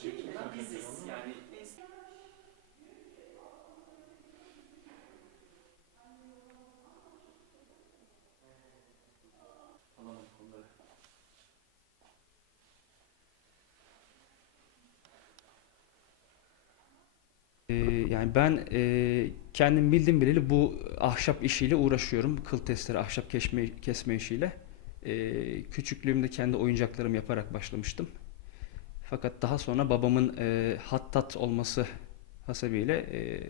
olarak değil de biziz yani. Yani ben e, kendim bildim bileli bu ahşap işiyle uğraşıyorum. Kıl testleri, ahşap kesme, kesme işiyle. Ee, küçüklüğümde kendi oyuncaklarımı yaparak başlamıştım. Fakat daha sonra babamın e, hattat olması hasebiyle e,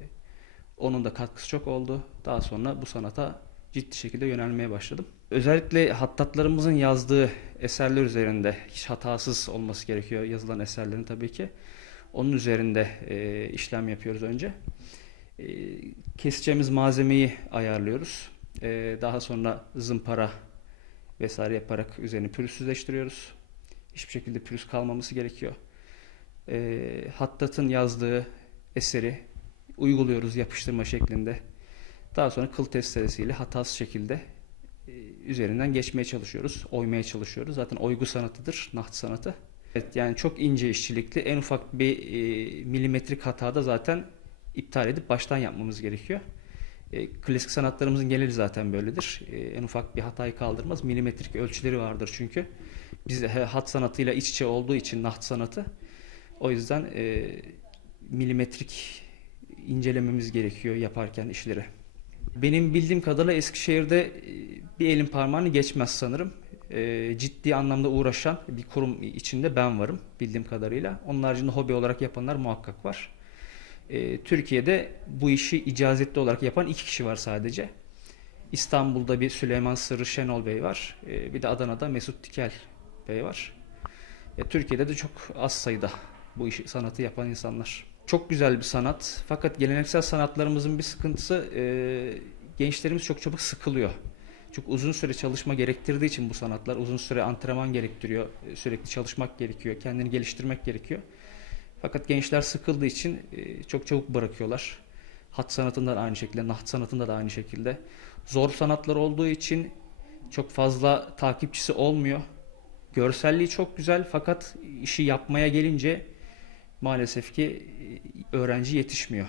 onun da katkısı çok oldu. Daha sonra bu sanata ciddi şekilde yönelmeye başladım. Özellikle hattatlarımızın yazdığı eserler üzerinde hiç hatasız olması gerekiyor yazılan eserlerin tabii ki. Onun üzerinde e, işlem yapıyoruz önce. E, keseceğimiz malzemeyi ayarlıyoruz. E, daha sonra zımpara vesaire yaparak üzerini pürüzsüzleştiriyoruz. Hiçbir şekilde pürüz kalmaması gerekiyor. E, hattatın yazdığı eseri uyguluyoruz yapıştırma şeklinde. Daha sonra kıl testeresiyle hatasız şekilde e, üzerinden geçmeye çalışıyoruz, oymaya çalışıyoruz. Zaten oygu sanatıdır, naht sanatı. Evet, yani çok ince işçilikli, en ufak bir e, milimetrik hatada zaten iptal edip baştan yapmamız gerekiyor. E, klasik sanatlarımızın geneli zaten böyledir. E, en ufak bir hatayı kaldırmaz. Milimetrik ölçüleri vardır çünkü. Biz hat sanatıyla iç içe olduğu için naht sanatı. O yüzden e, milimetrik incelememiz gerekiyor yaparken işleri. Benim bildiğim kadarıyla Eskişehir'de e, bir elin parmağını geçmez sanırım. E, ciddi anlamda uğraşan bir kurum içinde ben varım bildiğim kadarıyla. Onun haricinde hobi olarak yapanlar muhakkak var. E, Türkiye'de bu işi icazetli olarak yapan iki kişi var sadece. İstanbul'da bir Süleyman Sırrı Şenol Bey var. E, bir de Adana'da Mesut Tikel Bey var. Türkiye'de de çok az sayıda bu işi sanatı yapan insanlar. Çok güzel bir sanat. Fakat geleneksel sanatlarımızın bir sıkıntısı e, gençlerimiz çok çabuk sıkılıyor. Çok uzun süre çalışma gerektirdiği için bu sanatlar uzun süre antrenman gerektiriyor. e, Sürekli çalışmak gerekiyor. Kendini geliştirmek gerekiyor. Fakat gençler sıkıldığı için e, çok çabuk bırakıyorlar. Hat sanatında da aynı şekilde, naht sanatında da aynı şekilde. Zor sanatlar olduğu için çok fazla takipçisi olmuyor. Görselliği çok güzel fakat işi yapmaya gelince maalesef ki e, öğrenci yetişmiyor.